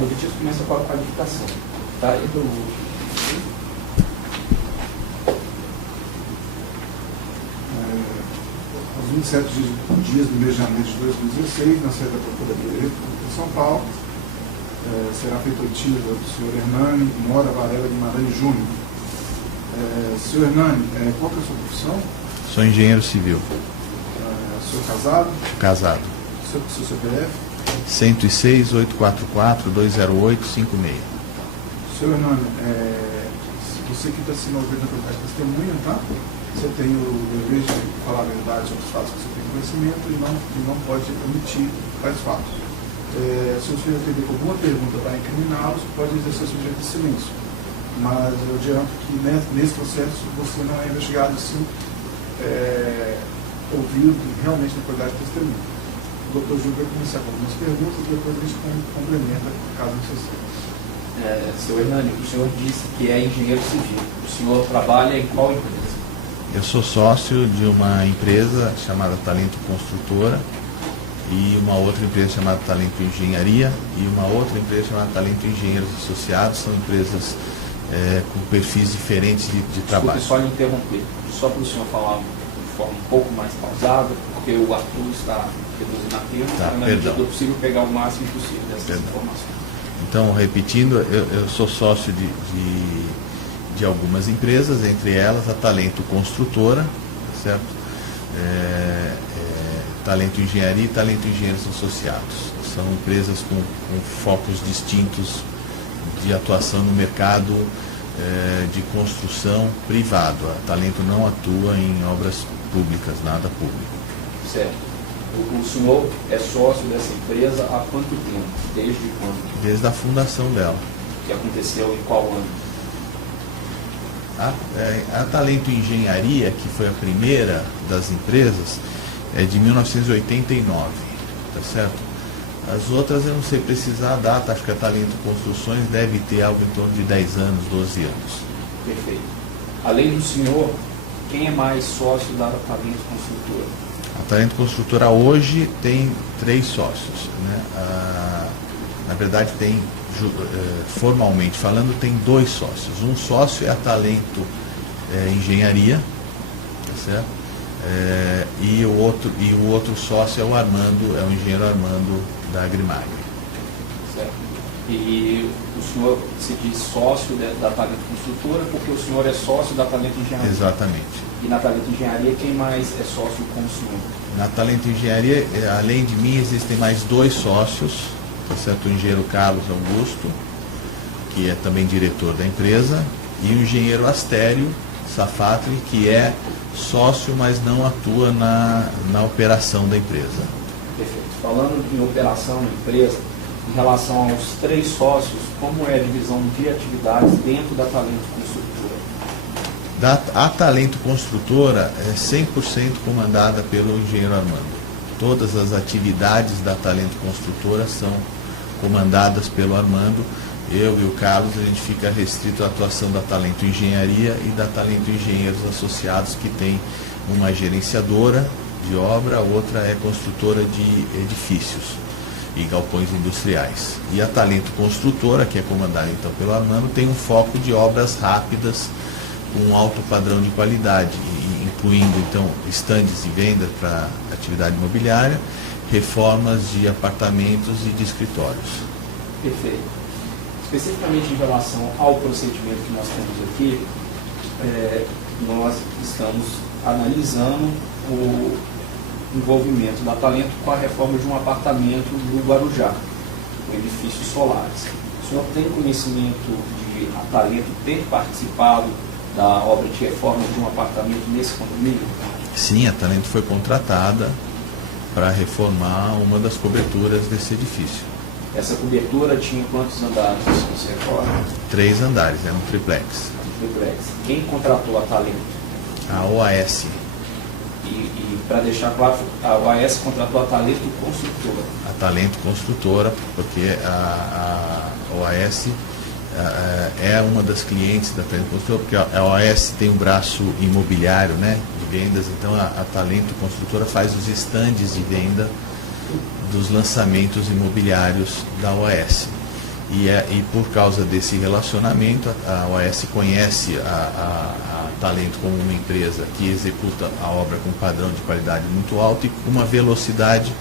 do objetivo começa com a qualificação. Tá? Aos 27 dias do mês de janeiro de 2016, na sede da Procuradoria de São Paulo, será feita oitiva do senhor Hernani Mora Varela Guimarães Júnior. Senhor Hernani, qual que é a sua profissão? Sou engenheiro civil. Senhor casado? Casado. Seu CPF? 106.844-208-56. Senhor Hernani, você que está sendo ouvido na propriedade de testemunha, tá? Você tem o dever de falar a verdade sobre os fatos que você tem conhecimento e não pode omitir tais fatos. Se o senhor atender com alguma pergunta para incriminá-los, pode exercer o sujeito de silêncio. Mas eu adianto que nesse processo você não é investigado, sim, ouvido realmente na qualidade de testemunha. O doutor Júlio vai começar com algumas perguntas e depois a gente complementa caso necessário. Seu Hernani, o senhor disse que é engenheiro civil. O senhor trabalha em qual empresa? Eu sou sócio de uma empresa chamada Talento Construtora e uma outra empresa chamada Talento Engenharia e uma outra empresa chamada Talento Engenheiros Associados. São empresas com perfis diferentes de trabalho. Desculpe só lhe interromper, só para o senhor falar de forma um pouco mais pausada, porque o Arthur está reduzindo a tempo, Tá, na medida do possível pegar o máximo possível dessas informações. Então, repetindo, eu sou sócio de algumas empresas, entre elas a Talento Construtora, certo? Talento Engenharia e Talento Engenheiros Associados. São empresas com focos distintos de atuação no mercado de construção privado. A Talento não atua em obras públicas, nada público. Certo. O senhor é sócio dessa empresa há quanto tempo? Desde quando? Desde a fundação dela. Que aconteceu em qual ano? A Talento Engenharia, que foi a primeira das empresas, é de 1989, tá certo? As outras eu não sei precisar a data, acho que a Talento Construções deve ter algo em torno de 10 anos, 12 anos. Perfeito. Além do senhor, quem é mais sócio da Talento Construtora? A Talento Construtora hoje tem 3 sócios, né? Na verdade tem, formalmente falando, tem 2 sócios. Um sócio é a Talento Engenharia, tá certo? E o outro sócio é o Armando, é o engenheiro Armando da Agrimag. Certo. E o senhor se diz sócio da Talento Construtora porque o senhor é sócio da Talento Engenharia? Exatamente. E na Talento Engenharia, quem mais é sócio com o senhor? Na Talento Engenharia, além de mim, existem mais 2 sócios, tá certo? O engenheiro Carlos Augusto, que é também diretor da empresa, e o engenheiro Astério Safatli, que é sócio, mas não atua na operação da empresa. Perfeito. Falando em operação na empresa, em relação aos 3 sócios, como é a divisão de atividades dentro da Talento Construtora? A Talento Construtora é 100% comandada pelo engenheiro Armando. Todas as atividades da Talento Construtora são comandadas pelo Armando. Eu e o Carlos, a gente fica restrito à atuação da Talento Engenharia e da Talento Engenheiros Associados, que tem uma gerenciadora de obra, a outra é construtora de edifícios e galpões industriais. E a Talento Construtora, que é comandada então pelo Armando, tem um foco de obras rápidas com alto padrão de qualidade, incluindo então estandes de venda para atividade imobiliária, reformas de apartamentos e de escritórios. Perfeito. Especificamente em relação ao procedimento que nós temos aqui, nós estamos analisando o envolvimento da Talento com a reforma de um apartamento no Guarujá, com edifícios solares. O senhor tem conhecimento de a Talento ter participado da obra de reforma de um apartamento nesse condomínio? Sim, a Talento foi contratada para reformar uma das coberturas desse edifício. Essa cobertura tinha quantos andares, você recorda? 3 andares, era um triplex. Triplex. Quem contratou a Talento? A OAS. E para deixar claro, a OAS contratou a Talento Construtora. A Talento Construtora, porque a OAS é uma das clientes da Talento Construtora, porque a OAS tem um braço imobiliário, né, de vendas, então a Talento Construtora faz os estandes de venda dos lançamentos imobiliários da OAS. E por causa desse relacionamento, a OAS conhece a Talento como uma empresa que executa a obra com um padrão de qualidade muito alto e com uma velocidade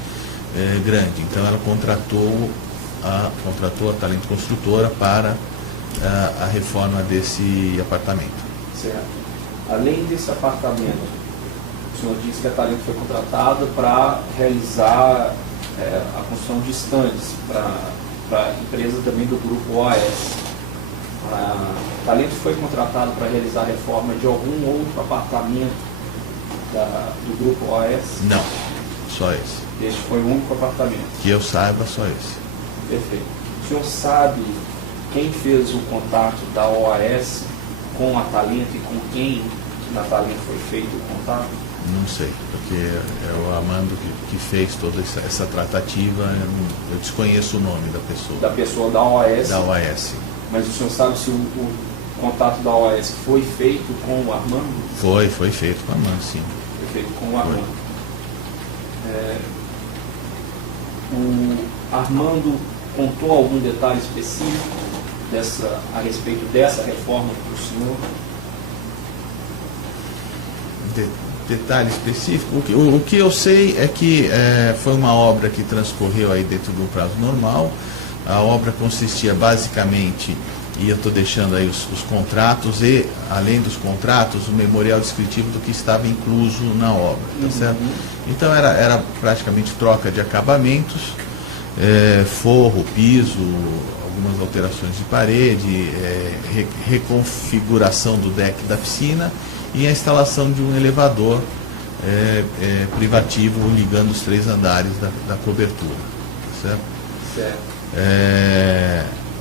grande. Então ela contratou a Talento Construtora para a reforma desse apartamento. Certo. Além desse apartamento, o senhor disse que a Talento foi contratada para realizar a construção de estandes para a empresa também do grupo OAS. A Talento foi contratado para realizar a reforma de algum outro apartamento do grupo OAS? Não, só esse. Este foi o único apartamento? Que eu saiba, só esse. Perfeito. O senhor sabe quem fez o contato da OAS com a Talento e com quem na Talento foi feito o contato? Não sei, porque é o Armando que fez toda essa tratativa, eu desconheço o nome da pessoa. Da pessoa da OAS? Da OAS. Mas o senhor sabe se o contato da OAS foi feito com o Armando? Foi feito com o Armando, sim. Foi feito com o Armando. O Armando contou algum detalhe específico a respeito dessa reforma para o senhor? Detalhe específico? O que eu sei é que foi uma obra que transcorreu aí dentro do prazo normal. A obra consistia basicamente, e eu estou deixando aí os contratos e, além dos contratos, o memorial descritivo do que estava incluso na obra, tá certo? Então era praticamente troca de acabamentos, forro, piso, algumas alterações de parede, reconfiguração do deck da piscina e a instalação de um elevador privativo ligando os 3 andares da cobertura, tá certo? Certo.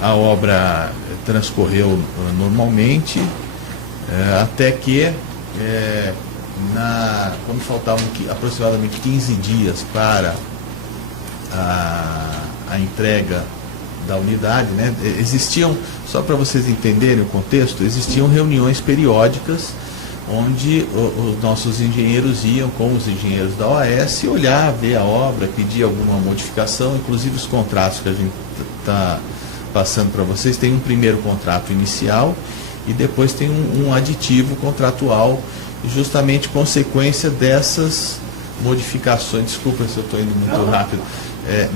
A obra transcorreu normalmente, até que quando faltavam aproximadamente 15 dias para a entrega da unidade, né, existiam, só para vocês entenderem o contexto, existiam reuniões periódicas onde os nossos engenheiros iam com os engenheiros da OAS olhar, ver a obra, pedir alguma modificação, inclusive os contratos que a gente está passando para vocês. Tem um primeiro contrato inicial e depois tem um aditivo contratual, justamente consequência dessas modificações, desculpa se eu estou indo muito rápido,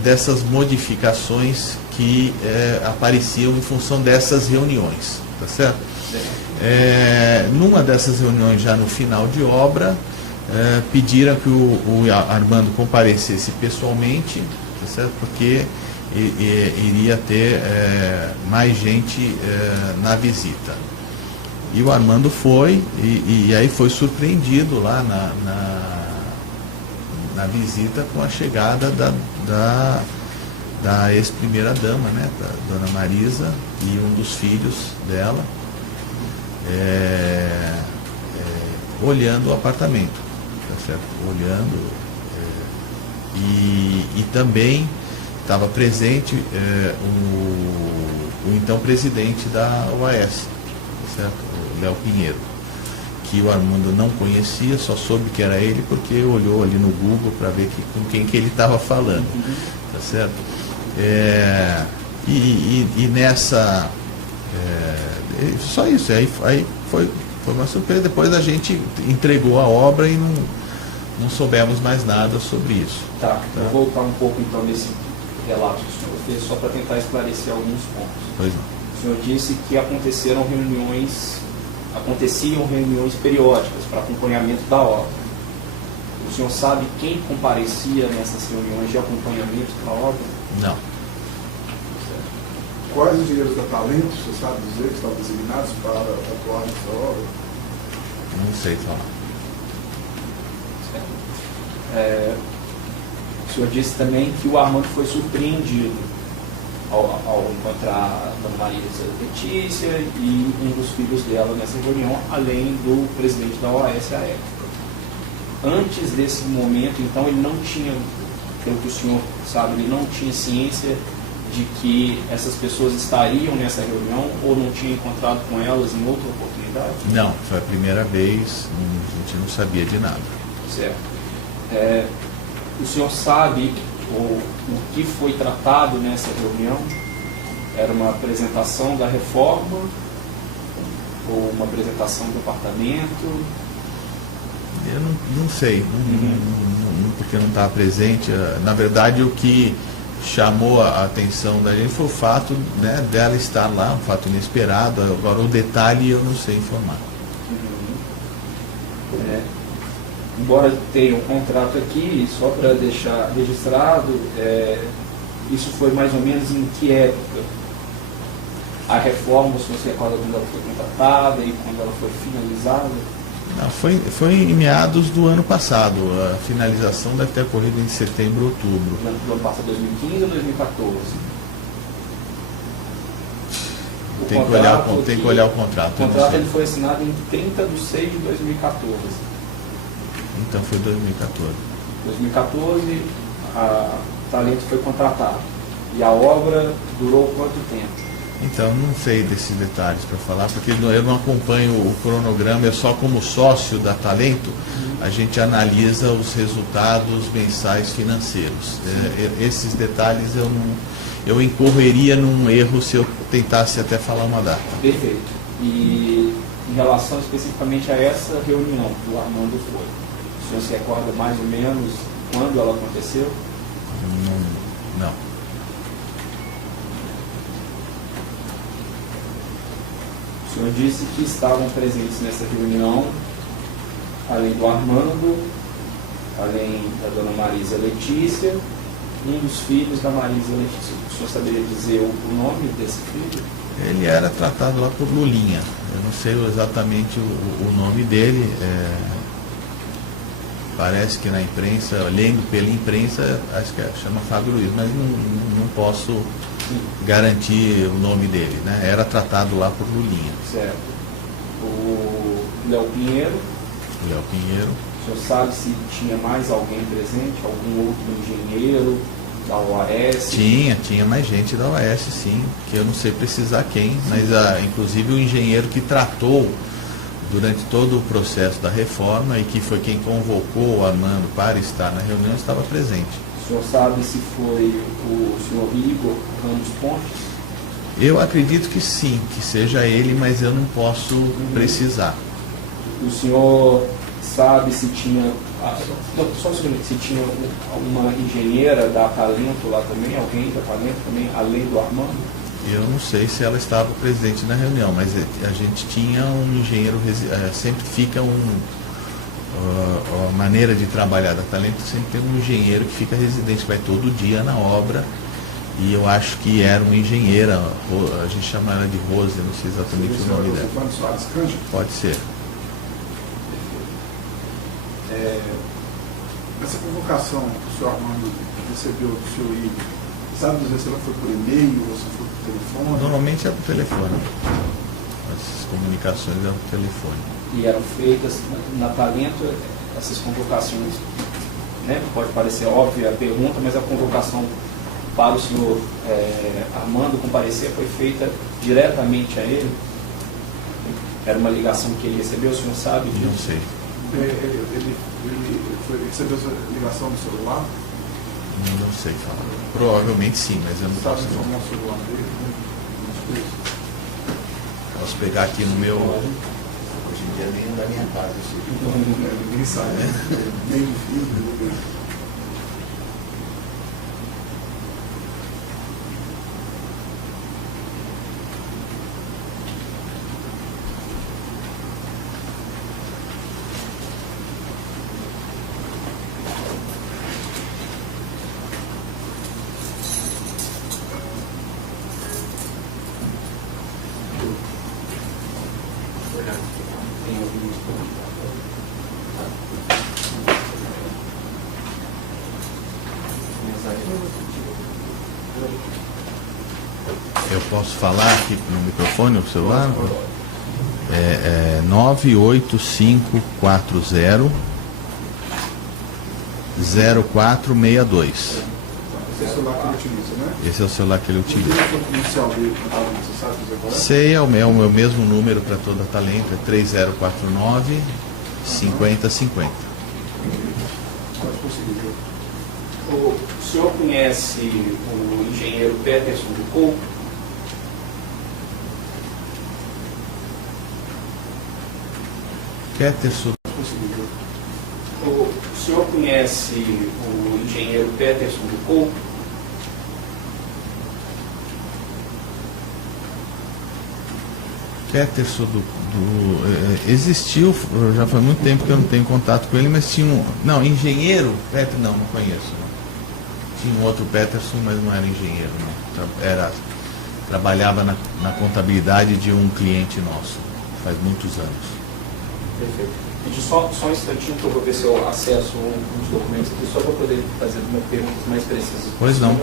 dessas modificações que apareciam em função dessas reuniões, tá certo? Numa dessas reuniões, já no final de obra, pediram que o Armando comparecesse pessoalmente, tá certo? Porque iria ter mais gente na visita. E o Armando foi, e aí foi surpreendido lá na visita com a chegada da ex-primeira-dama, né, da dona Marisa, e um dos filhos dela, olhando o apartamento, tá certo? Olhando, e também estava presente o então presidente da OAS, tá certo? O Léo Pinheiro, que o Armando não conhecia, só soube que era ele porque olhou ali no Google para ver com quem que ele estava falando, tá certo? E nessa... só isso, aí foi uma surpresa. Depois a gente entregou a obra e não soubemos mais nada sobre isso. Tá, vou voltar um pouco então nesse relato que o senhor fez, só para tentar esclarecer alguns pontos. Pois não. O senhor disse que aconteciam reuniões periódicas para acompanhamento da obra. O senhor sabe quem comparecia nessas reuniões de acompanhamento da obra? Não. Quais engenheiros da Talento, você sabe dizer, que estavam designados para atuar nessa obra? Não sei falar. O senhor disse também que o Armando foi surpreendido ao encontrar a dona Marisa Letícia e um dos filhos dela nessa reunião, além do presidente da OAS à época. Antes desse momento, então, ele não tinha, pelo que o senhor sabe, ele não tinha ciência de que essas pessoas estariam nessa reunião ou não tinha encontrado com elas em outra oportunidade? Não, foi a primeira vez, a gente não sabia de nada. Certo. O senhor sabe o que foi tratado nessa reunião? Era uma apresentação da reforma ou uma apresentação do apartamento? Eu não sei, porque não estava presente. Na verdade, o que chamou a atenção da gente foi o fato, né, dela estar lá, um fato inesperado. Agora, o detalhe eu não sei informar. Embora tenha um contrato aqui, só para deixar registrado, isso foi mais ou menos em que época? A reforma, se você recorda quando ela foi contratada e quando ela foi finalizada? Não, foi em meados do ano passado. A finalização deve ter ocorrido em setembro, outubro. Do ano passado, 2015 ou 2014? Tem que olhar o contrato. O contrato ele foi assinado em 30 de 6 de 2014. Então foi 2014. 2014, a Talento foi contratado. E a obra durou quanto tempo? Então, não sei desses detalhes para falar, porque eu não acompanho o cronograma, eu só como sócio da Talento, a gente analisa os resultados mensais financeiros. Esses detalhes eu incorreria num erro se eu tentasse até falar uma data. Perfeito. E em relação especificamente a essa reunião que o Armando foi, o senhor se recorda mais ou menos quando ela aconteceu? Não. O senhor disse que estavam presentes nessa reunião, além do Armando, além da dona Marisa Letícia, um dos filhos da Marisa Letícia. O senhor saberia dizer o nome desse filho? Ele era tratado lá por Lulinha. Eu não sei exatamente o nome dele. Parece que na imprensa, lendo pela imprensa, acho que chama Fábio Luiz, mas não posso garantir o nome dele, né? Era tratado lá por Lulinha. Certo. O Léo Pinheiro. O senhor sabe se tinha mais alguém presente? Algum outro engenheiro da OAS? Tinha mais gente da OAS, sim, que eu não sei precisar quem, mas inclusive o engenheiro que tratou durante todo o processo da reforma e que foi quem convocou o Armando para estar na reunião estava presente. O senhor sabe se foi o senhor Igor Ramos Pontes? Eu acredito que sim, que seja ele, mas eu não posso precisar. O senhor sabe se tinha, só um segundo, se tinha uma engenheira da Talento lá também, alguém da Talento também, além do Armando? Eu não sei se ela estava presente na reunião, mas a gente tinha um engenheiro, sempre fica a maneira de trabalhar da Talento, sempre tem um engenheiro que fica residente, vai todo dia na obra, e eu acho que era uma engenheira, a gente chama ela de Rose, não sei exatamente o nome dela. Pode ser. Essa convocação que o senhor Armando recebeu do senhor Igor, sabe dizer se ela foi por e-mail ou se foi por telefone? Normalmente é por telefone. As comunicações eram por telefone. E eram feitas na Talento, essas convocações, né? Pode parecer óbvia a pergunta, mas a convocação para o senhor Armando comparecer foi feita diretamente a ele? Era uma ligação que ele recebeu, o senhor sabe disso? Não sei. Ele recebeu essa ligação no celular? Não sei falar. Provavelmente sim, mas eu não posso. Sabe informar o celular dele? Posso pegar aqui no meu. Hoje em dia nem da minha casa. Ninguém sabe. Nem do filho. Eu posso falar aqui no microfone, no celular? 98540 0462. Esse é o celular que ele utiliza, né? Esse é o celular que ele O utiliza. telefone inicial dele, você sabe dizer qual é? Sei, é o meu mesmo número para toda Talento, é 3049 5050. Pode conseguir, viu? O senhor conhece o engenheiro Peterson do Couto? Peterson. O senhor conhece o engenheiro Peterson do Couto? Peterson existiu, já faz muito tempo que eu não tenho contato com ele, mas tinha um... Não, engenheiro? Não conheço. Não. Tinha um outro Peterson, mas não era engenheiro, não. Trabalhava na contabilidade de um cliente nosso, faz muitos anos. Perfeito. Gente, só um instantinho que eu vou ver se eu acesso uns documentos aqui, só para poder fazer uma perguntas mais precisas. Pois não.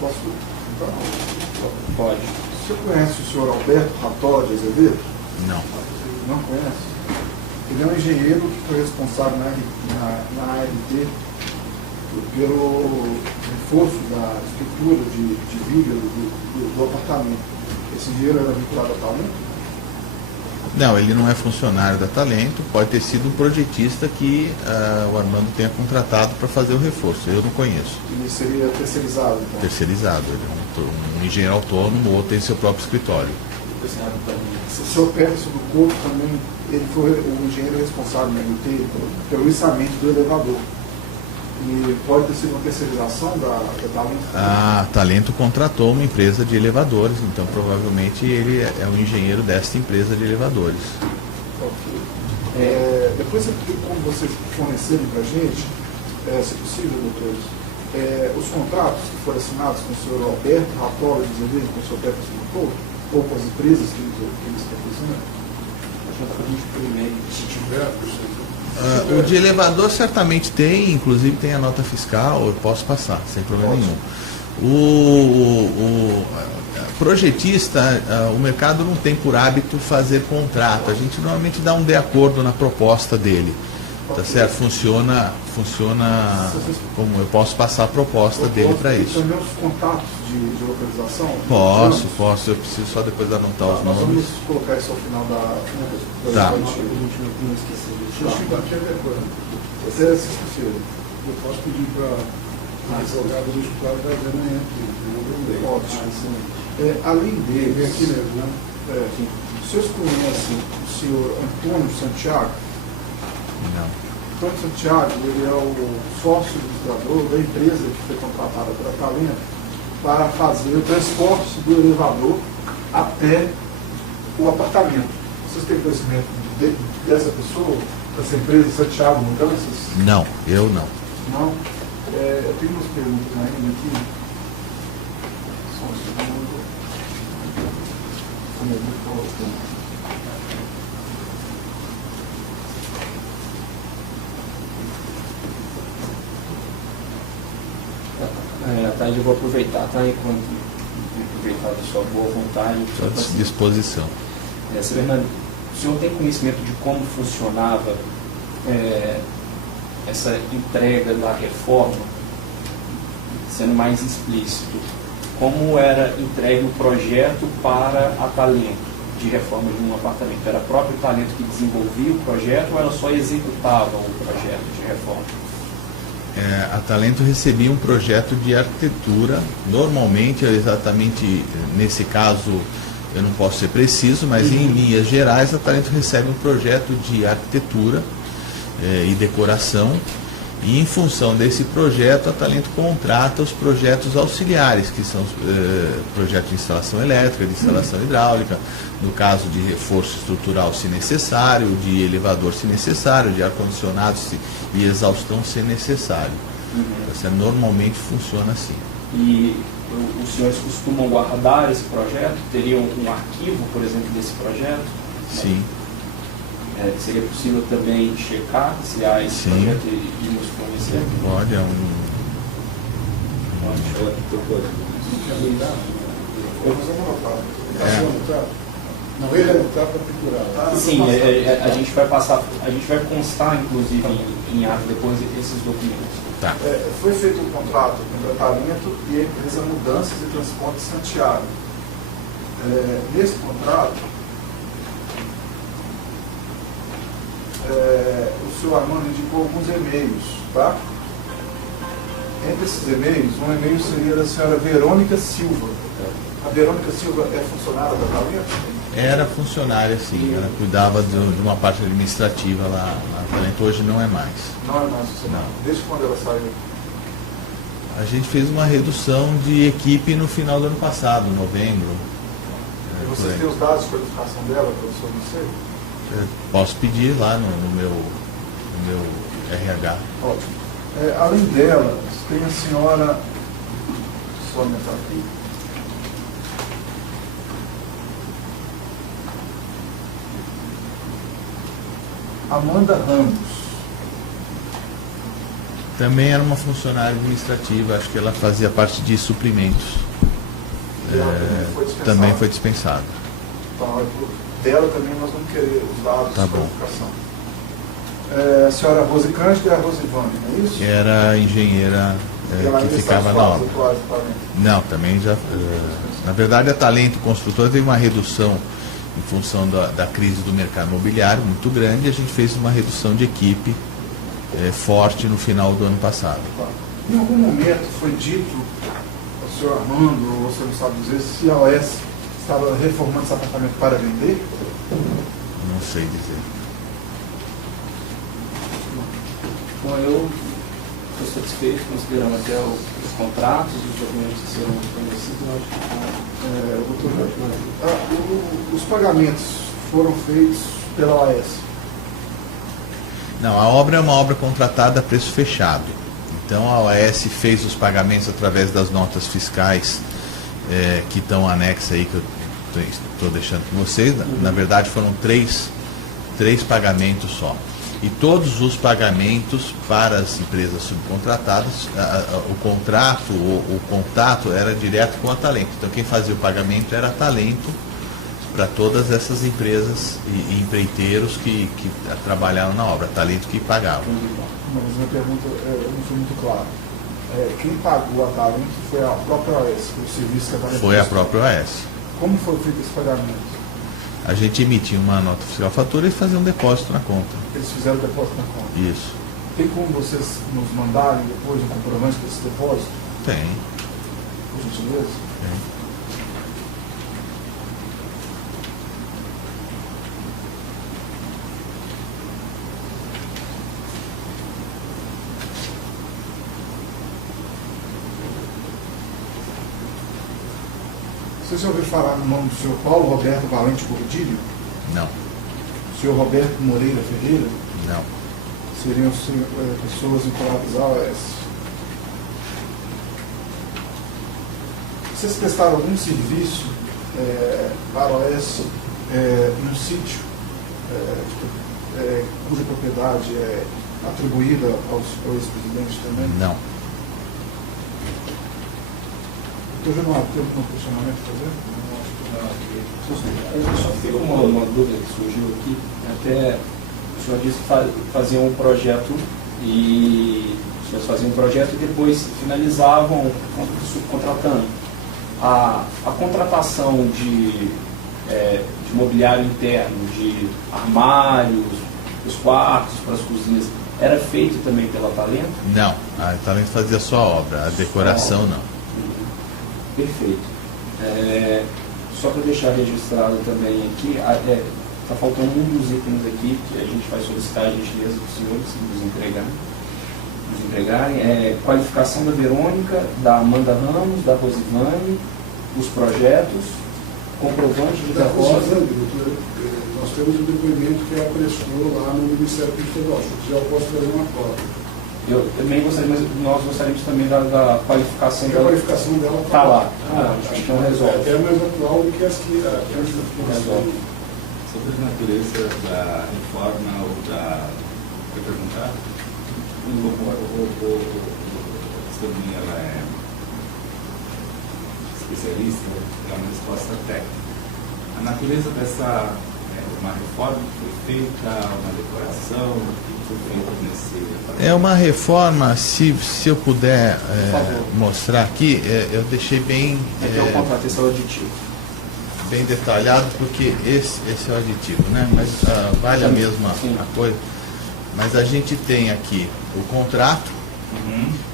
Posso? Pode. Você conhece o senhor Alberto Rató de Azevedo? Não. Não conhece? Ele é um engenheiro que foi responsável na ART pelo reforço da estrutura de vídeo do apartamento. Esse engenheiro era vinculado a Talento? Não, ele não é funcionário da Talento, pode ter sido um projetista que o Armando tenha contratado para fazer o reforço, eu não conheço. Ele seria terceirizado, então? Terceirizado, ele é um engenheiro autônomo ou tem seu próprio escritório. O senhor Peterson do Couto também, ele foi o engenheiro responsável na MT pelo içamento do elevador. E pode ter sido uma terceirização da Talento? A Talento contratou uma empresa de elevadores, então provavelmente ele é o engenheiro desta empresa de elevadores. Ok. Depois, como vocês fornecerem para a gente, se possível, doutores, os contratos que foram assinados com o senhor Alberto Rató de Azevedo, com o senhor Peterson do Couto, ou com as empresas que eles estão fazendo? Se tiver, O de elevador certamente tem, inclusive tem a nota fiscal, eu posso passar, sem problema nenhum. O projetista, o mercado não tem por hábito fazer contrato, a gente normalmente dá um de acordo na proposta dele, tá certo? Funciona como eu posso passar a proposta dele para isso. Também os contatos de localização? Posso, eu preciso só depois anotar os nós nomes. Vamos colocar isso ao final da Tá. Não esquecer disso. Você se esqueceu. Eu posso pedir para a advogada do escritório da amanhã aqui. Ótimo. Além Vem deles, aqui mesmo, né? vocês conhecem o senhor Antônio Santiago? Não. Antônio Santiago, ele é o sócio administrador da empresa que foi contratada pela Talento para fazer o transporte do elevador até o apartamento. Vocês têm conhecimento dessa pessoa, dessa empresa, Santiago Mudanças? Não, eu não. Não? Eu tenho umas perguntas ainda aqui. Só um segundo. Como eu vou colocando. Tarde, eu vou aproveitar, tá? Enquanto aproveitar da sua boa vontade. Estou à disposição. Fernando, o senhor tem conhecimento de como funcionava essa entrega da reforma, sendo mais explícito? Como era entregue o projeto para a Talento? de reforma de um apartamento? Era o próprio talento que desenvolvia o projeto ou ela só executava o projeto de reforma? A Talento recebia um projeto de arquitetura, normalmente, exatamente nesse caso, eu não posso ser preciso, mas em linhas gerais, a Talento recebe um projeto de arquitetura e decoração, e em função desse projeto, a Talento contrata os projetos auxiliares, que são projetos de instalação elétrica, de instalação hidráulica, no caso de reforço estrutural se necessário, de elevador se necessário, de ar-condicionado e exaustão se necessário. Normalmente funciona assim. E os senhores costumam guardar esse projeto? Teriam um arquivo, por exemplo, desse projeto? Sim. Seria possível também checar se há esse projeto e nos conhecer? Pode, Não ele é anotado para procurar. Sim, a gente vai constar, inclusive, em ato depois esses documentos. Tá. Foi feito um contrato com o Talento e a empresa Mudanças e Transportes Santiago. Nesse contrato, o senhor Armando indicou alguns e-mails, tá? Entre esses e-mails, um e-mail seria da senhora Verônica Silva. A Verônica Silva é funcionária da Talento? Era funcionária, sim. Ela cuidava de uma parte administrativa lá na Talento. Hoje não é mais. Não é mais funcionária. Desde quando ela saiu? A gente fez uma redução de equipe no final do ano passado, novembro. E você tem os dados de qualificação dela, professor, não sei? Eu posso pedir lá no meu RH. Ótimo. Além dela, tem a senhora, só aumentar aqui, Amanda Ramos. Também era uma funcionária administrativa, acho que ela fazia parte de suprimentos. Também foi dispensada. Então, dela também nós vamos querer os dados Tá de bom. qualificação. A senhora Rose Cândido e a Rosivane, não é isso? Era a engenheira E ela que ainda ficava está na nos obra. atuais do Talento. Não, também já. Na verdade, a Talento Construtora teve uma redução em função da crise do mercado imobiliário muito grande, e a gente fez uma redução de equipe forte no final do ano passado. Em algum momento foi dito ao senhor Armando, ou você não sabe dizer, se a OS estava reformando esse apartamento para vender? Não sei dizer. Bom, eu estou satisfeito, considerando até os contratos, os documentos que serão fornecidos. Eu acho que Doutor Jorge, os pagamentos foram feitos pela OAS? Não, a obra é uma obra contratada a preço fechado. Então a OAS fez os pagamentos através das notas fiscais que estão anexas aí, que eu estou deixando com vocês. Na verdade foram três pagamentos só. E todos os pagamentos para as empresas subcontratadas, o contrato, o contato era direto com a Talento. Então quem fazia o pagamento era a Talento para todas essas empresas e empreiteiros que trabalharam na obra. A Talento que pagava. Mas minha pergunta não foi muito clara. Quem pagou a Talento foi a própria OAS, o serviço que a Talento Foi a prestou. própria OAS. Como foi feito esse pagamento? A gente emitia uma nota fiscal fatura e fazia um depósito na conta. Eles fizeram o depósito na conta. Isso. Tem como vocês nos mandarem depois um comprovante desse depósito? Tem. Por gentileza? Tem. Você já ouviu falar no nome do senhor Paulo Roberto Valente Gordilho? Não. O senhor Roberto Moreira Ferreira? Não. Seriam pessoas vinculadas à OAS. Vocês prestaram algum serviço para a OAS num sítio cuja propriedade é atribuída ao ex-presidente também? Não. Doutor Genoa, tem algum questionamento a fazer? só fica uma dúvida que surgiu aqui. Até o senhor disse que faziam um projeto e os senhores faziam um projeto e depois finalizavam subcontratando. A contratação de mobiliário interno, de armários, os quartos para as cozinhas, era feito também pela Talento? Não, a Talento fazia só a obra, a decoração não. Perfeito. Só para deixar registrado também aqui, está faltando um dos itens aqui que a gente vai solicitar a gentileza dos senhores nos entregarem. Qualificação da Verônica, da Amanda Ramos, da Rosivane, os projetos, comprovante de Da depósito. doutora, nós temos um depoimento que ela prestou lá no Ministério Público Estadual. Se quiser, eu posso trazer uma cópia. Eu também gostaria, mas nós gostaríamos também da qualificação A dela. qualificação dela Está lá. Então resolve. É mais atual do que as que Resolve. Sobre a natureza da reforma ou da... Quer perguntar? O Estevinha, ela é especialista, é uma resposta técnica. A natureza dessa uma reforma que foi feita, uma decoração, o que foi feito nesse... É uma reforma, se eu puder favor. mostrar aqui, eu deixei bem, Aqui é o contrato, esse é o aditivo. bem detalhado, porque esse é o aditivo, né? Mas vale a mesma coisa. Mas a gente tem aqui o contrato,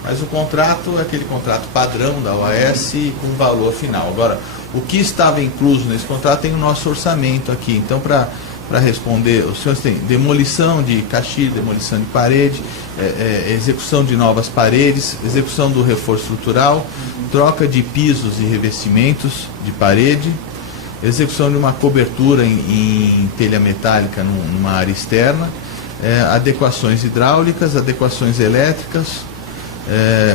mas o contrato é aquele contrato padrão da OAS com valor final. Agora, o que estava incluso nesse contrato tem o nosso orçamento aqui. Então, para responder, os senhores têm demolição de caixilha, demolição de parede, execução de novas paredes, execução do reforço estrutural, troca de pisos e revestimentos de parede, execução de uma cobertura em telha metálica numa área externa, adequações hidráulicas, adequações elétricas,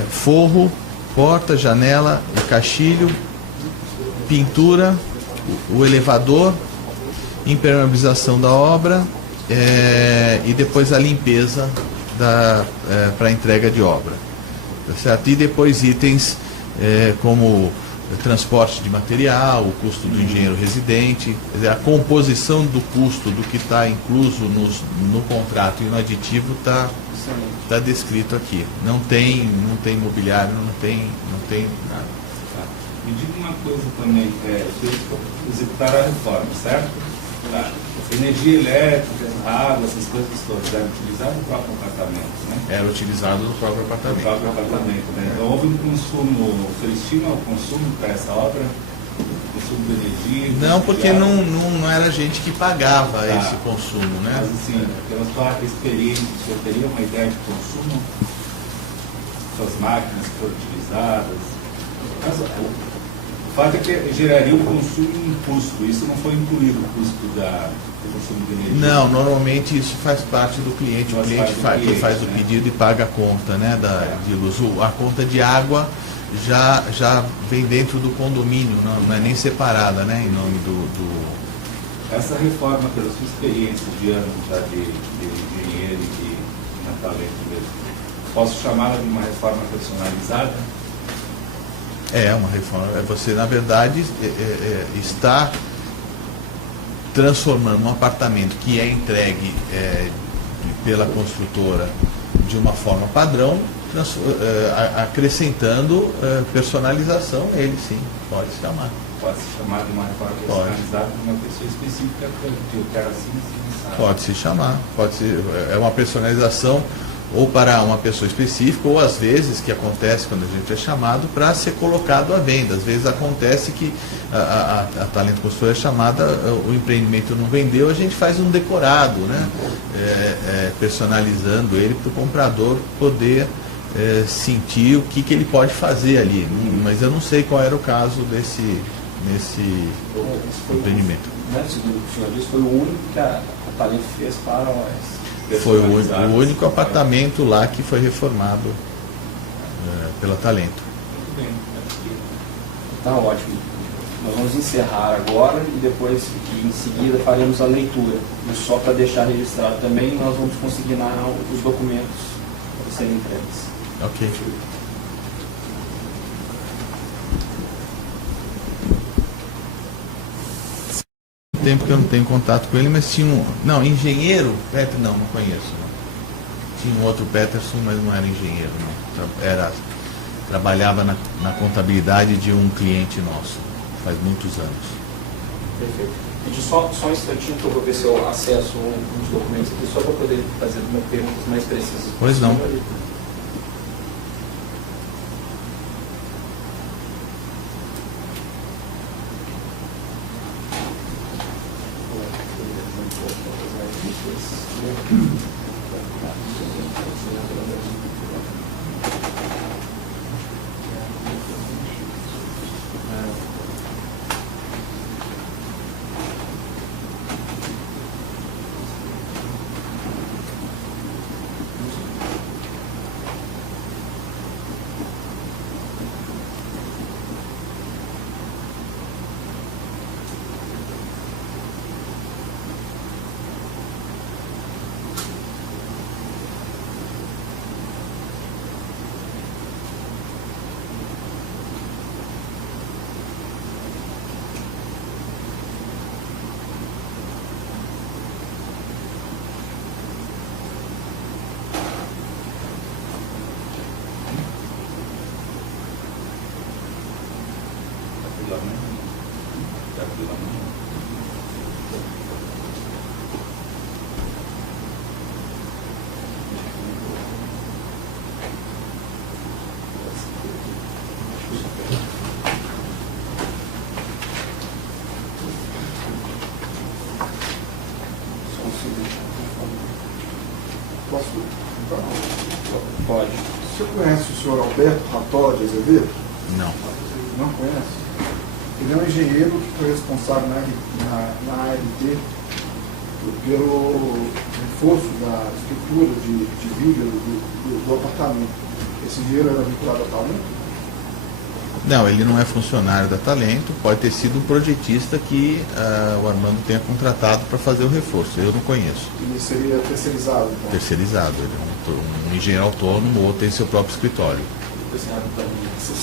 forro, porta, janela e caixilho, pintura, o elevador, impermeabilização da obra e depois a limpeza para entrega de obra. Tá certo? E depois itens como transporte de material, o custo do engenheiro residente, quer dizer, a composição do custo do que está incluso no contrato e no aditivo está descrito aqui. Não tem imobiliário, não tem nada. Me diga uma coisa também, vocês executaram a reforma, certo? Tá. Energia elétrica, água, essas coisas todas eram utilizadas no próprio apartamento, né? Era utilizado no próprio No apartamento. próprio apartamento, né? Então houve um consumo, você estima o consumo para essa obra? Consumo de energia? Não, porque água? não era a gente que pagava esse consumo, né? Mas assim, pela sua experiência, o senhor teria uma ideia de consumo? Suas máquinas que foram utilizadas? Mas, o fato é que geraria um consumo e um custo. Isso não foi incluído o custo do consumo de energia? Não, normalmente isso faz parte do cliente. O cliente faz o né? pedido e paga a conta, né, de luz. A conta de água já vem dentro do condomínio, não é nem separada, né, em nome do... Essa reforma, pela sua experiência de anos já de engenheiro e de talento mesmo, posso chamá-la de uma reforma personalizada? É uma reforma. Você, na verdade, está transformando um apartamento que é entregue pela construtora de uma forma padrão, acrescentando personalização, ele sim, pode se chamar. Pode se chamar de uma reforma personalizada de uma pessoa específica que eu quero assim, sabe? Pode se chamar, pode ser, é uma personalização ou para uma pessoa específica, ou às vezes, que acontece quando a gente é chamado, para ser colocado à venda. Às vezes acontece que a Talento Construtora é chamada, o empreendimento não vendeu, a gente faz um decorado, né? Personalizando ele para o comprador poder sentir o que ele pode fazer ali. Mas eu não sei qual era o caso nesse empreendimento. Segundo o senhor disse, foi o único que a Talento fez para a OAS. Foi o único apartamento lá que foi reformado pela Talento. Muito bem. Tá ótimo. Nós vamos encerrar agora e depois, em seguida, faremos a leitura. E só para deixar registrado também, nós vamos consignar os documentos para serem entregues. Ok. Tempo que eu não tenho contato com ele, mas tinha engenheiro, Peter, não conheço. Não. Tinha um outro Peterson, mas não era engenheiro, não. Trabalhava na contabilidade de um cliente nosso, faz muitos anos. Perfeito. Pedir só um instantinho que eu vou ver se eu acesso uns documentos aqui, só para poder fazer perguntas mais precisas. Pois não. Posso? Então, Pode. você conhece o senhor Alberto Rató de Azevedo? Não. Não conhece? Ele é um engenheiro que foi responsável na ALT pelo reforço da estrutura de viga do apartamento. Esse engenheiro era vinculado a Talento? Não, ele não é funcionário da Talento, pode ter sido um projetista que o Armando tenha contratado para fazer o reforço, eu não conheço. Ele seria terceirizado, então? Terceirizado, ele é um engenheiro autônomo ou tem seu próprio escritório. O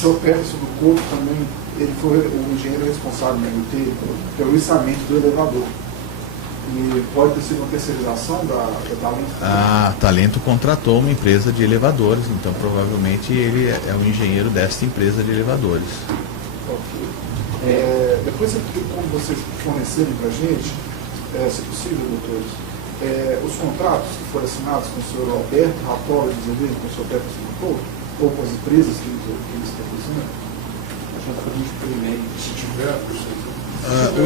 senhor Pérez do Couto também, ele foi o engenheiro responsável na LT pelo içamento do elevador. E pode ter sido uma terceirização da Talento? A Talento contratou uma empresa de elevadores, então provavelmente ele é um engenheiro desta empresa de elevadores. Ok. Depois, como vocês fornecerem para a gente, se possível, doutores, os contratos que foram assinados com o senhor Alberto Rató de Azevedo, com o senhor Pérez do Couto, ou com as empresas que eles estão fazendo? A gente está fazendo por e-mail. Se tiver, por exemplo.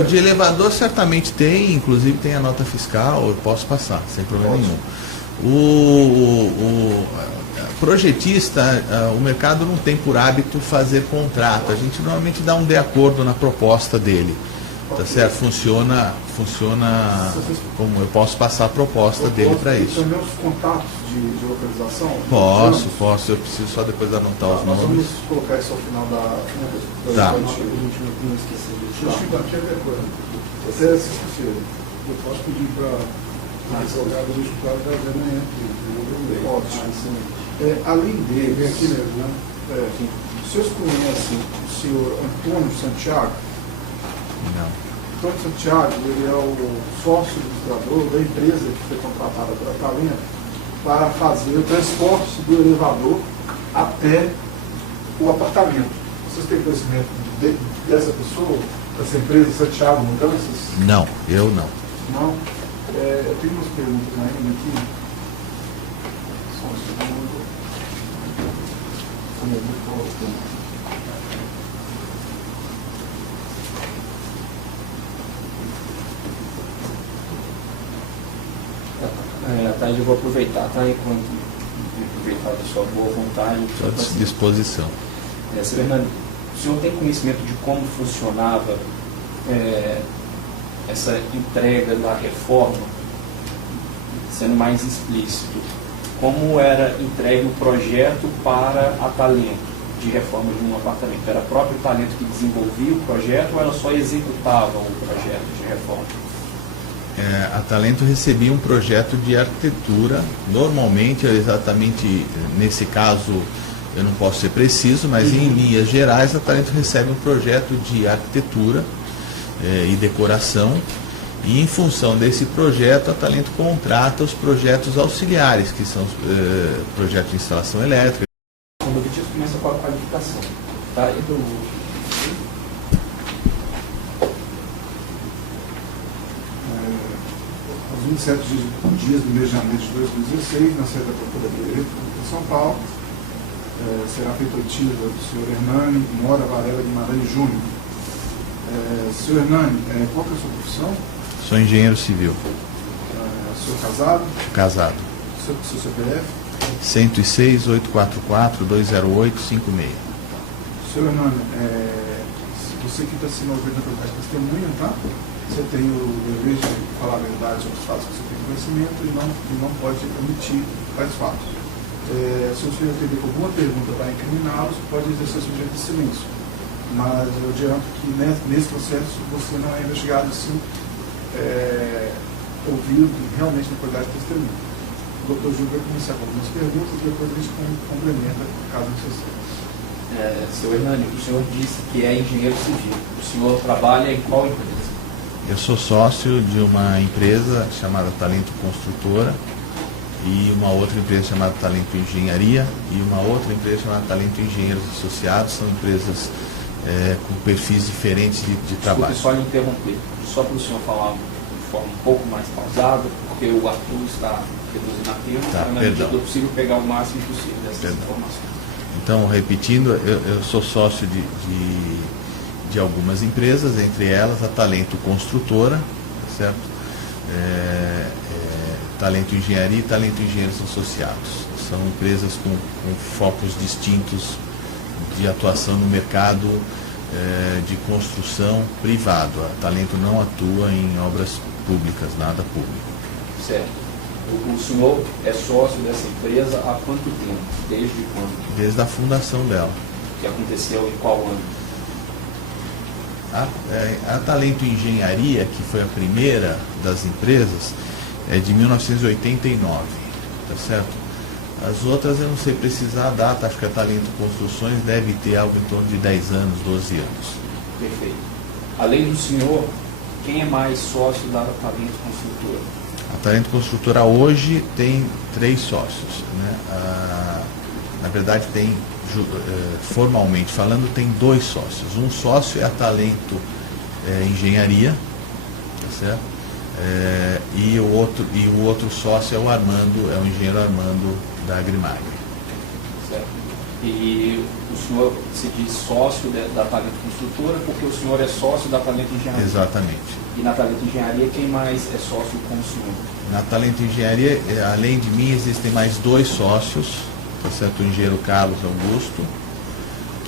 O de elevador certamente tem, inclusive tem a nota fiscal, eu posso passar, sem problema nenhum. O projetista, o mercado não tem por hábito fazer contrato, a gente normalmente dá um de acordo na proposta dele, tá certo? Funciona como eu posso passar a proposta dele para isso. Também os contatos de localização? Posso, eu preciso só depois anotar os Nós nomes. vamos colocar isso ao final da Tá. A gente não esquecer disso. Deixa eu te dar qualquer coisa. Você é possível. Eu posso pedir para o advogado do escritório trazer amanhã aqui. Ótimo. Além Vem deles, aqui mesmo, né? os senhores conhecem o senhor Antônio Santiago? Não. Antônio Santiago, ele é o sócio ilustrador da empresa que foi contratada pela Talento para fazer o transporte do elevador até o apartamento. Vocês têm conhecimento dessa pessoa, dessa empresa Santiago Mudanças? Não, eu não. Não? Eu tenho umas perguntas ainda aqui. Só um segundo. Como eu vou colocar? Tarde eu vou aproveitar, tá? Enquanto aproveitar da sua boa vontade. Só à disposição. Fernando, o senhor tem conhecimento de como funcionava essa entrega da reforma, sendo mais explícito? Como era entregue o projeto para a Talento de reforma de um apartamento? Era o próprio Talento que desenvolvia o projeto ou ela só executava o projeto de reforma? A Talento recebia um projeto de arquitetura, normalmente, exatamente nesse caso, eu não posso ser preciso, mas em linhas gerais a Talento recebe um projeto de arquitetura e decoração, e em função desse projeto a Talento contrata os projetos auxiliares, que são os projetos de instalação elétrica. Quando o objetivo começa com a qualificação, tá? aos 27 dias do mês de janeiro de 2016, na sede da Procuradoria de São Paulo. Será feita oitiva do senhor Hernani Mora Varela Guimarães Júnior. Senhor Hernani, qual que é a sua profissão? Sou engenheiro civil. Senhor casado? Casado. Seu CPF? 106.844-208-56. Senhor Hernani, você que está sendo ouvido na propriedade testemunha, tá? Você tem o dever de falar a verdade sobre os fatos que você tem conhecimento e não pode omitir tais fatos. Se o senhor teve alguma pergunta para incriminá-los, pode exercer o direito de silêncio. Mas eu adianto que nesse processo você não é investigado, sim, ouvido realmente na propriedade testemunha. O doutor Júlio vai começar com algumas perguntas e depois a gente complementa caso necessário. Seu Hernani, o senhor disse que é engenheiro civil. O senhor trabalha em qual empresa? Eu sou sócio de uma empresa chamada Talento Construtora e uma outra empresa chamada Talento Engenharia e uma outra empresa chamada Talento Engenheiros Associados. São empresas com perfis diferentes de trabalho. Desculpe só lhe interromper, só para o senhor falar de forma um pouco mais pausada, porque o Arthur está reduzindo a tempo, Tá, na medida do possível pegar o máximo possível dessas informações. Então, repetindo, eu sou sócio de algumas empresas, entre elas a Talento Construtora, certo? Talento Engenharia e Talento Engenheiros Associados. São empresas com focos distintos de atuação no mercado de construção privado. A Talento não atua em obras públicas, nada público. Certo. O senhor é sócio dessa empresa há quanto tempo? Desde quando? Desde a fundação dela. Que aconteceu em qual ano? A Talento Engenharia, que foi a primeira das empresas, é de 1989, tá certo? As outras eu não sei precisar a data, acho que a Talento Construções deve ter algo em torno de 10 anos, 12 anos. Perfeito. Além do senhor, quem é mais sócio da Talento Construtora? A Talento Construtora hoje tem 3 sócios, né? Na verdade tem, formalmente falando, tem 2 sócios. Um sócio é a Talento Engenharia, tá certo? E o outro sócio é o Armando, é o engenheiro Armando da Agrimag. Certo. E o senhor se diz sócio da Talento Construtora porque o senhor é sócio da Talento Engenharia? Exatamente. E na Talento Engenharia, quem mais é sócio com o senhor? Na Talento Engenharia, além de mim, existem mais 2 sócios, tá certo? O engenheiro Carlos Augusto,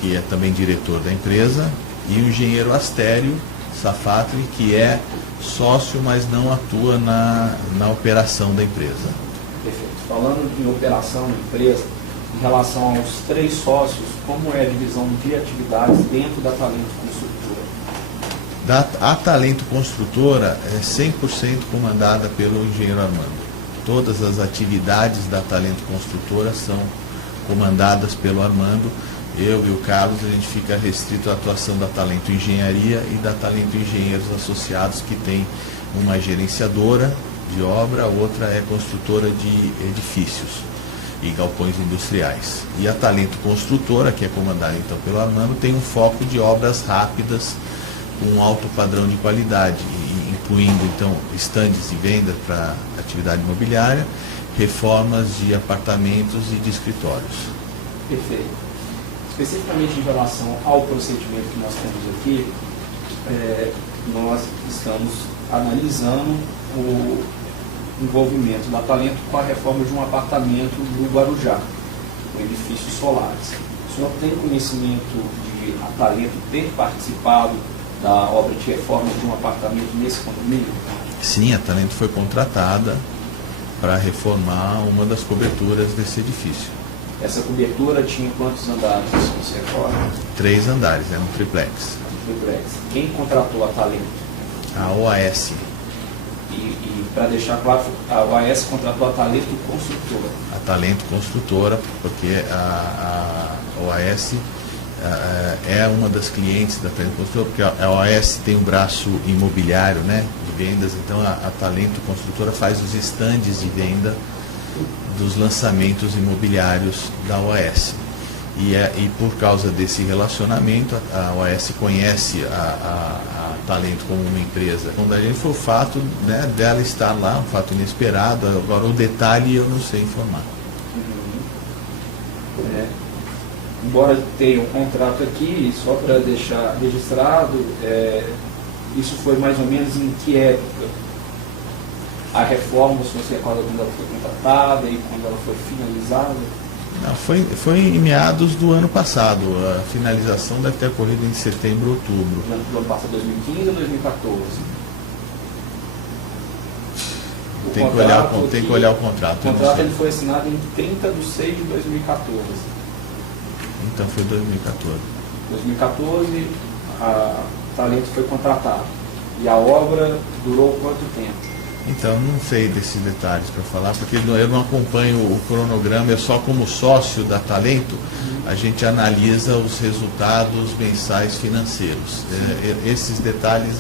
que é também diretor da empresa, e o engenheiro Astério Safatli, que é sócio, mas não atua na operação da empresa. Perfeito. Falando em operação na empresa, em relação aos 3 sócios, como é a divisão de atividades dentro da Talento Construtora? A Talento Construtora é 100% comandada pelo engenheiro Armando. Todas as atividades da Talento Construtora são comandadas pelo Armando. Eu e o Carlos, a gente fica restrito à atuação da Talento Engenharia e da Talento Engenheiros Associados, que tem uma gerenciadora de obra, a outra é construtora de edifícios e galpões industriais. E a Talento Construtora, que é comandada então pelo Armando, tem um foco de obras rápidas com alto padrão de qualidade, incluindo então estandes de venda para atividade imobiliária, reformas de apartamentos e de escritórios. Perfeito. Especificamente em relação ao procedimento que nós temos aqui, nós estamos analisando o envolvimento da Talento com a reforma de um apartamento no Guarujá, o edifício Solares. O senhor tem conhecimento de a Talento ter participado da obra de reforma de um apartamento nesse condomínio? Sim, a Talento foi contratada para reformar uma das coberturas desse edifício. Essa cobertura tinha quantos andares, você recorda? 3 andares, era um triplex. Triplex. Quem contratou a Talento? A OAS. E para deixar claro, a OAS contratou a Talento Construtora. A Talento Construtora, porque a OAS é uma das clientes da Talento Construtora, porque a OAS tem um braço imobiliário, né, de vendas, então a Talento Construtora faz os estandes de venda dos lançamentos imobiliários da OAS. E por causa desse relacionamento, a OAS conhece a Talento como uma empresa. Quando a gente foi o fato, né, dela estar lá, um fato inesperado, agora o detalhe eu não sei informar. Embora tenha um contrato aqui, só para deixar registrado, isso foi mais ou menos em que época? A reforma, se você recorda quando ela foi contratada e quando ela foi finalizada? Não, foi em meados do ano passado. A finalização deve ter ocorrido em setembro, outubro. Do ano passado, 2015 ou 2014? Tem que olhar o contrato. O contrato ele foi assinado em 30 de 6 de 2014. Então foi 2014. 2014, a Talento foi contratada. E a obra durou quanto tempo? Então, não sei desses detalhes para falar, porque eu não acompanho o cronograma, eu só como sócio da Talento, a gente analisa os resultados mensais financeiros. Esses detalhes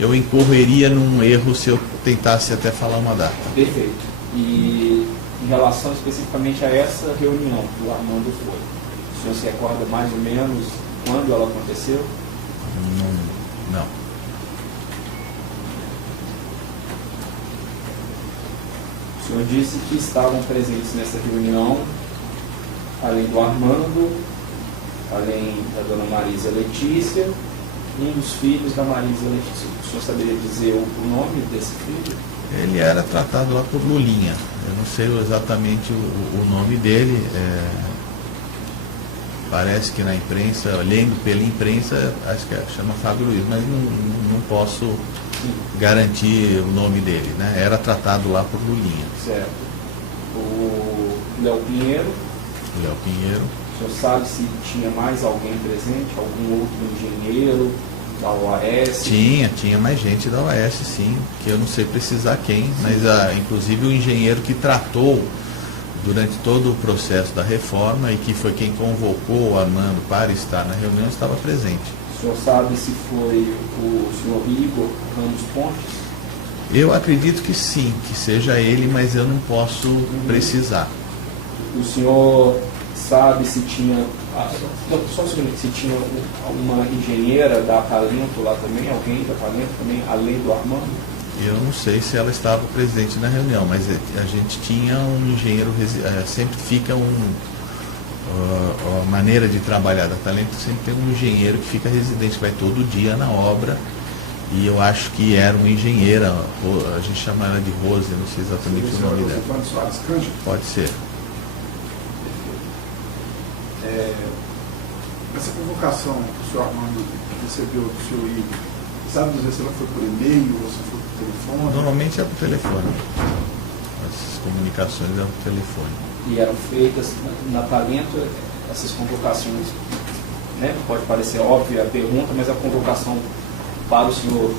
eu incorreria num erro se eu tentasse até falar uma data. Perfeito. E em relação especificamente a essa reunião que o Armando foi, o senhor se recorda mais ou menos quando ela aconteceu? Não. O senhor disse que estavam presentes nessa reunião, além do Armando, além da dona Marisa Letícia, um dos filhos da Marisa Letícia. O senhor saberia dizer o nome desse filho? Ele era tratado lá por Lulinha. Eu não sei exatamente o nome dele. Parece que na imprensa, lendo pela imprensa, acho que chama Fábio Luiz, mas não posso garantir o nome dele, né? Era tratado lá por Lulinha. Certo. O Léo Pinheiro. O senhor sabe se tinha mais alguém presente? Algum outro engenheiro da OAS? Tinha mais gente da OAS, sim, que eu não sei precisar quem, mas inclusive o engenheiro que tratou durante todo o processo da reforma e que foi quem convocou o Armando para estar na reunião estava presente. O senhor sabe se foi o senhor Igor Ramos Pontes? Eu acredito que sim, que seja ele, mas eu não posso precisar. O senhor sabe se tinha, só um segundo, se tinha uma engenheira da Talento lá também, alguém da Talento também, além do Armando? Eu não sei se ela estava presente na reunião, mas a gente tinha um engenheiro, sempre fica a maneira de trabalhar da Talento, sempre tem um engenheiro que fica residente, vai todo dia na obra, e eu acho que era uma engenheira, a gente chama ela de Rose, não sei exatamente o nome dela. Pode ser. Essa convocação que o senhor Armando recebeu do senhor Igor, sabe dizer se ela foi por e-mail ou se foi por telefone? Normalmente é por telefone. As comunicações é por telefone. E eram feitas na Talento essas convocações, né? Pode parecer óbvia a pergunta, mas a convocação para o senhor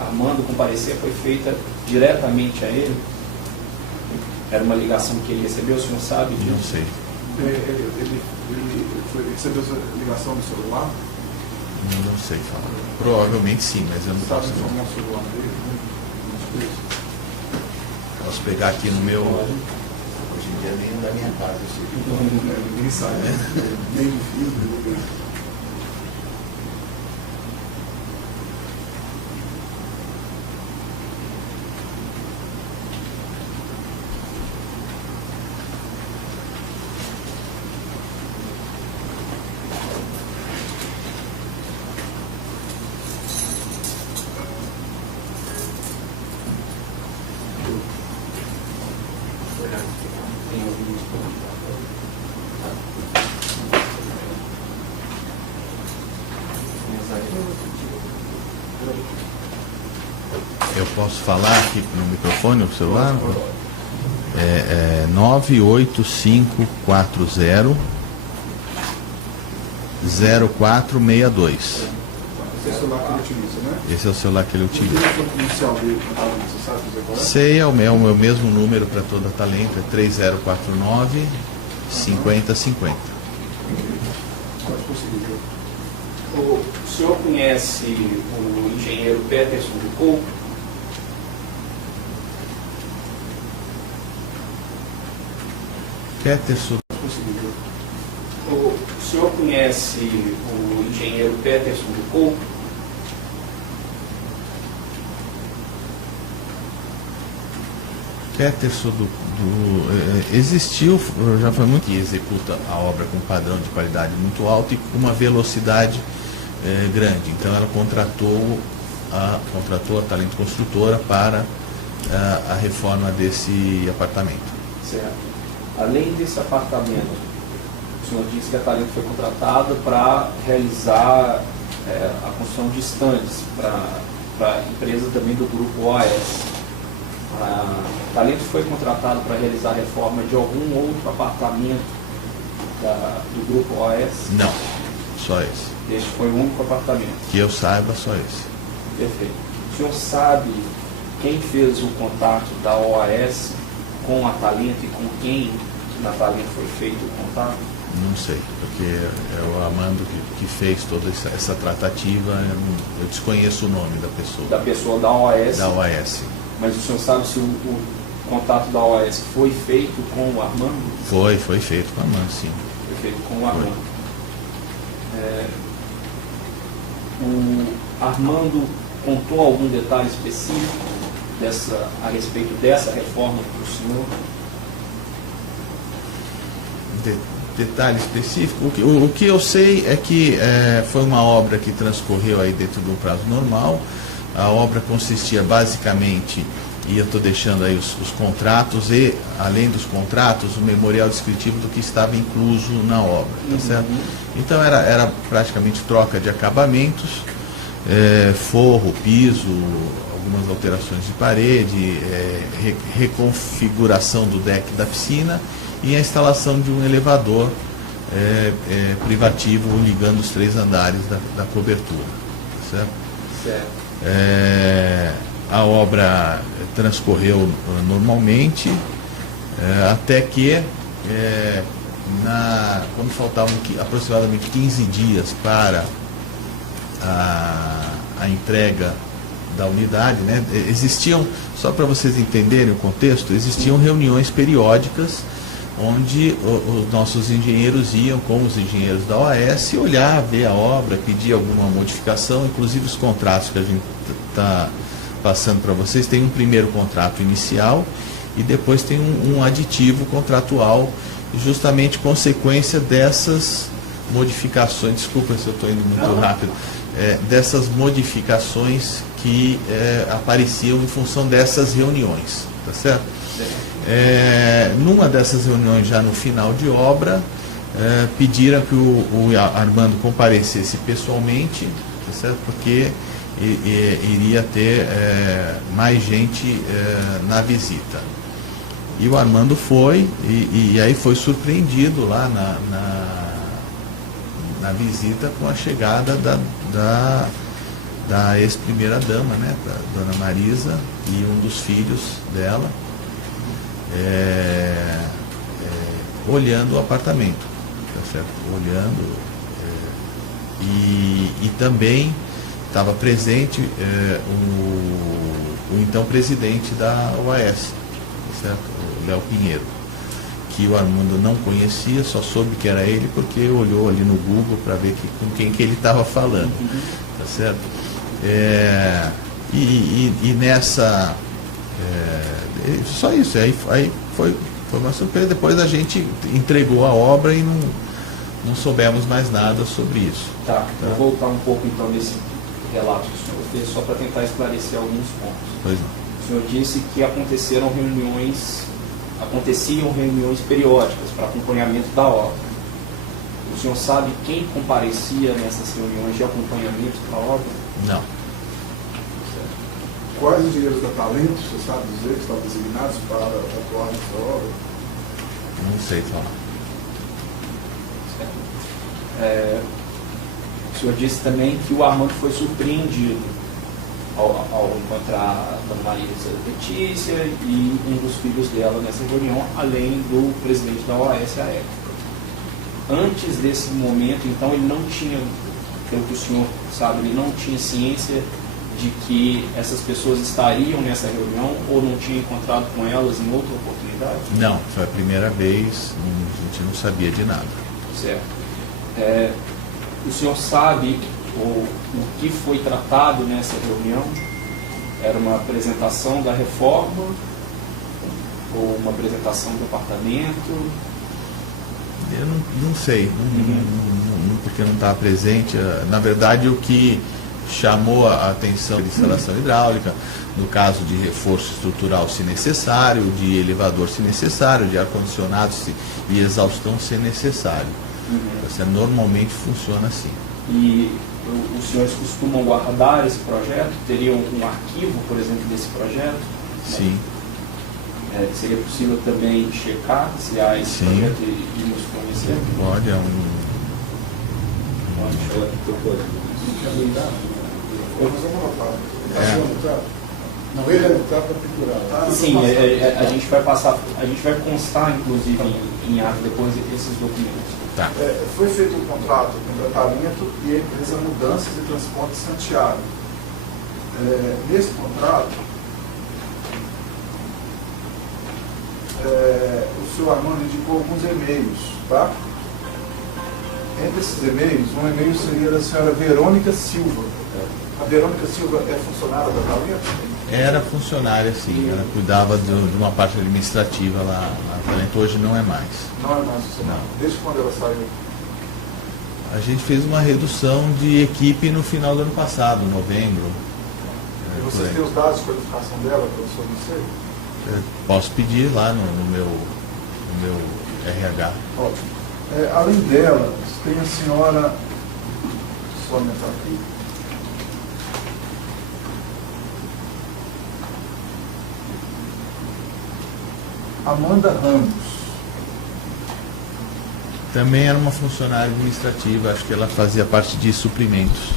Armando comparecer foi feita diretamente a ele? Era uma ligação que ele recebeu, o senhor sabe disso? Não sei. Ele recebeu essa ligação no celular? Não sei falar. Provavelmente sim, mas eu não posso. Informar o celular dele? Posso pegar aqui no meu. Hoje em dia nem da minha casa. Ninguém sabe, né? Nem do filho. Eu posso falar aqui no microfone, no celular? 98540 0462. Esse é o celular que ele utiliza, né? Esse é o celular que ele O utiliza. telefone comercial dele, você sabe dizer qual é? Sei, é o meu mesmo número para toda Talento, é 3049 5050. Pode conseguir. O senhor conhece o engenheiro Peterson do Couto? Peterson, O senhor conhece o engenheiro Peterson do Couto? Peterson existiu, já foi muito, que executa a obra com padrão de qualidade muito alto e com uma velocidade grande. Então ela contratou a Talento Construtora para a reforma desse apartamento. Certo. Além desse apartamento, o senhor disse que a Talento foi contratada para realizar a construção de estandes para a empresa também do grupo OAS. A Talento foi contratado para realizar a reforma de algum outro apartamento do grupo OAS? Não, só esse. Este foi o único apartamento? Que eu saiba, só esse. Perfeito. O senhor sabe quem fez o contato da OAS com a Talento e com quem na Talento foi feito o contato? Não sei, porque é o Armando que fez toda essa tratativa, eu desconheço o nome da pessoa. Da pessoa da OAS? Da OAS. Mas o senhor sabe se o contato da OAS foi feito com o Armando? Foi feito com o Armando, sim. Foi feito com o Armando. O Armando contou algum detalhe específico a respeito dessa reforma para o senhor? Detalhe específico? O que eu sei é que foi uma obra que transcorreu aí dentro do prazo normal. A obra consistia basicamente, e eu estou deixando aí os contratos e, além dos contratos, o memorial descritivo do que estava incluso na obra, tá certo? Então era praticamente troca de acabamentos, forro, piso, algumas alterações de parede, reconfiguração do deck da piscina e a instalação de um elevador privativo ligando os 3 andares da cobertura, tá certo? Certo. A obra transcorreu normalmente, até que quando faltavam aproximadamente 15 dias para a entrega da unidade, né, existiam, só para vocês entenderem o contexto, existiam reuniões periódicas onde os nossos engenheiros iam com os engenheiros da OAS olhar, ver a obra, pedir alguma modificação, inclusive os contratos que a gente está passando para vocês, tem um primeiro contrato inicial e depois tem um aditivo contratual, justamente consequência dessas modificações, desculpa se eu estou indo muito rápido, dessas modificações que apareciam em função dessas reuniões, tá certo? Numa dessas reuniões, já no final de obra, pediram que o Armando comparecesse pessoalmente, tá certo? Porque iria ter mais gente na visita. E o Armando foi, e aí foi surpreendido lá na visita com a chegada da ex-primeira-dama, né, da dona Marisa, e um dos filhos dela, olhando o apartamento, tá certo? Olhando, e também estava presente o então presidente da OAS, tá certo? O Léo Pinheiro, que o Armando não conhecia, só soube que era ele porque olhou ali no Google para ver com quem que ele estava falando, tá certo? E nessa... só isso, aí foi uma surpresa. Depois a gente entregou a obra e não soubemos mais nada sobre isso. Tá, vou voltar um pouco então nesse relato que o senhor fez, só para tentar esclarecer alguns pontos. Pois não. O senhor disse que aconteciam reuniões periódicas para acompanhamento da obra. O senhor sabe quem comparecia nessas reuniões de acompanhamento da obra? Não. Quais engenheiros da Talento, você sabe dizer, que estavam designados para atuar nessa obra? Não sei falar. O senhor disse também que o Armando foi surpreendido ao encontrar a dona Marisa Letícia e um dos filhos dela nessa reunião, além do presidente da OAS à época. Antes desse momento, então, ele não tinha, pelo que o senhor sabe, ele não tinha ciência de que essas pessoas estariam nessa reunião ou não tinha encontrado com elas em outra oportunidade? Não, foi a primeira vez, a gente não sabia de nada. Certo. O senhor sabe o que foi tratado nessa reunião? Era uma apresentação da reforma ou uma apresentação do departamento? Eu não sei, porque não estava presente. Na verdade, o que chamou a atenção de instalação hidráulica, no caso de reforço estrutural se necessário, de elevador se necessário, de ar-condicionado e exaustão se necessário. Normalmente funciona assim. E os senhores costumam guardar esse projeto? Teriam um arquivo, por exemplo, desse projeto? Sim. Seria possível também checar se há esse projeto e nos conhecer? Pode, Deixa eu aqui que eu posso. Não, ele é anotado para procurar. Sim, a gente vai passar, a gente vai constar, inclusive, em ato depois esses documentos. Tá. Foi feito um contrato com o tratamento e a empresa Mudanças e Transportes Santiago. Nesse contrato, o senhor Armando indicou alguns e-mails, tá? Entre esses e-mails, um e-mail seria da senhora Verônica Silva. A Verônica Silva é funcionária da Talento? Era funcionária, sim. Ela cuidava de uma parte administrativa lá na Talento. Hoje não é mais. Não é mais funcionária. Desde quando ela saiu? A gente fez uma redução de equipe no final do ano passado, novembro. E você tem os dados de qualificação dela, professor, não sei? Eu posso pedir lá no meu RH. Ótimo. Além dela, tem a senhora, só aumentar aqui, Amanda Ramos. Também era uma funcionária administrativa, acho que ela fazia parte de suprimentos.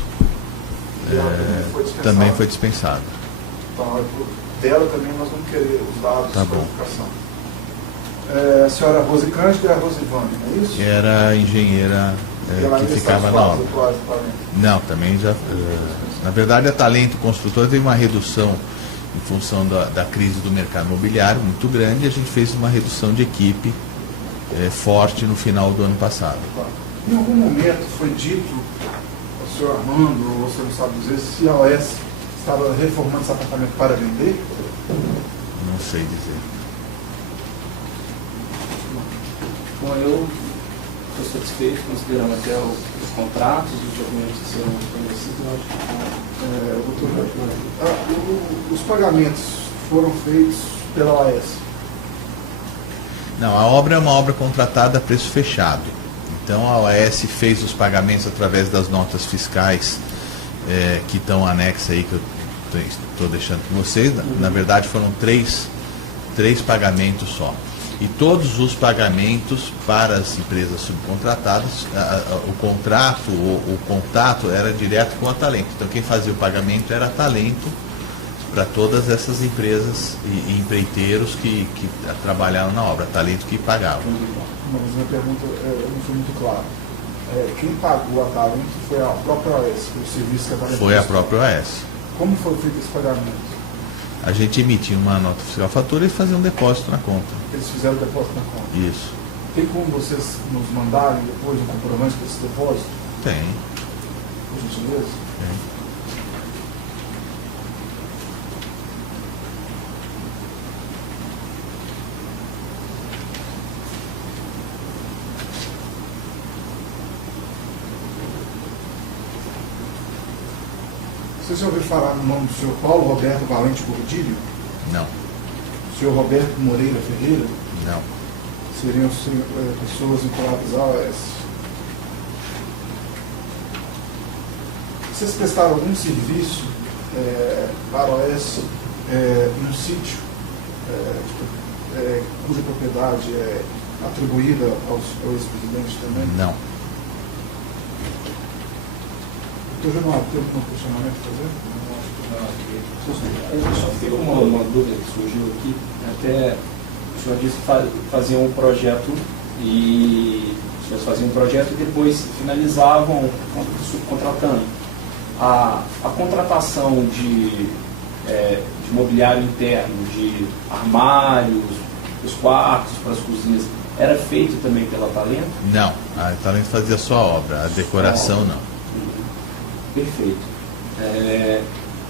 Também foi dispensada. Então, dela também nós vamos querer os dados Tá de bom. qualificação. A senhora Rose Cândido e a Rosivane, não é isso? Era a engenheira E ela que ainda ficava está na nos obra. atuais do Talento. Não, também já. Na verdade, a Talento Construtora teve uma redução em função da crise do mercado imobiliário muito grande. A gente fez uma redução de equipe forte no final do ano passado. Em algum momento foi dito ao senhor Armando, ou você não sabe dizer, se a OS estava reformando esse apartamento para vender? Não sei dizer. Bom, eu estou satisfeito, considerando até os contratos, os documentos que serão fornecidos. Eu acho que Os pagamentos foram feitos pela OAS? Não, a obra é uma obra contratada a preço fechado. Então a OAS fez os pagamentos através das notas fiscais que estão anexas aí, que eu estou deixando com vocês. Na verdade foram três pagamentos só. E todos os pagamentos para as empresas subcontratadas, o contato era direto com a Talento. Então quem fazia o pagamento era a Talento para todas essas empresas e empreiteiros que trabalharam na obra, a Talento que pagava. Mas minha pergunta não foi muito clara. Quem pagou a Talento foi a própria OAS, o serviço que a Talento Foi a prestou. própria OAS. Como foi feito esse pagamento? A gente emitia uma nota fiscal fatura e fazia um depósito na conta. Eles fizeram o depósito na conta. Isso. Tem como vocês nos mandarem depois um comprovante desse depósito? Tem. Por gentileza? Tem. Você já ouviu falar no nome do senhor Paulo Roberto Valente Gordilho? Não. O senhor Roberto Moreira Ferreira? Não. Seriam pessoas vinculadas à OAS. Vocês prestaram algum serviço para a OAS em um sítio cuja propriedade é atribuída ao ex-presidente também? Não. Doutor Januário, tem algum questionamento a fazer? só fica uma dúvida que surgiu aqui. Até o senhor disse que faziam um projeto e os senhores faziam um projeto e depois finalizavam subcontratando. A contratação de mobiliário interno, de armários, os quartos para as cozinhas, era feito também pela Talento? Não, a Talento fazia só a obra, a decoração não. Perfeito.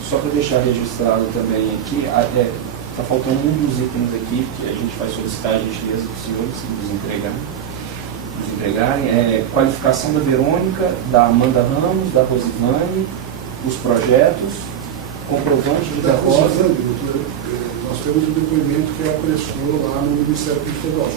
Só para deixar registrado também aqui, está faltando um dos itens aqui que a gente vai solicitar a gentileza dos senhores nos entregarem. Qualificação da Verônica, da Amanda Ramos, da Rosivane, os projetos, comprovante de depósito. Nós temos o depoimento que ela prestou lá no Ministério Público Federal.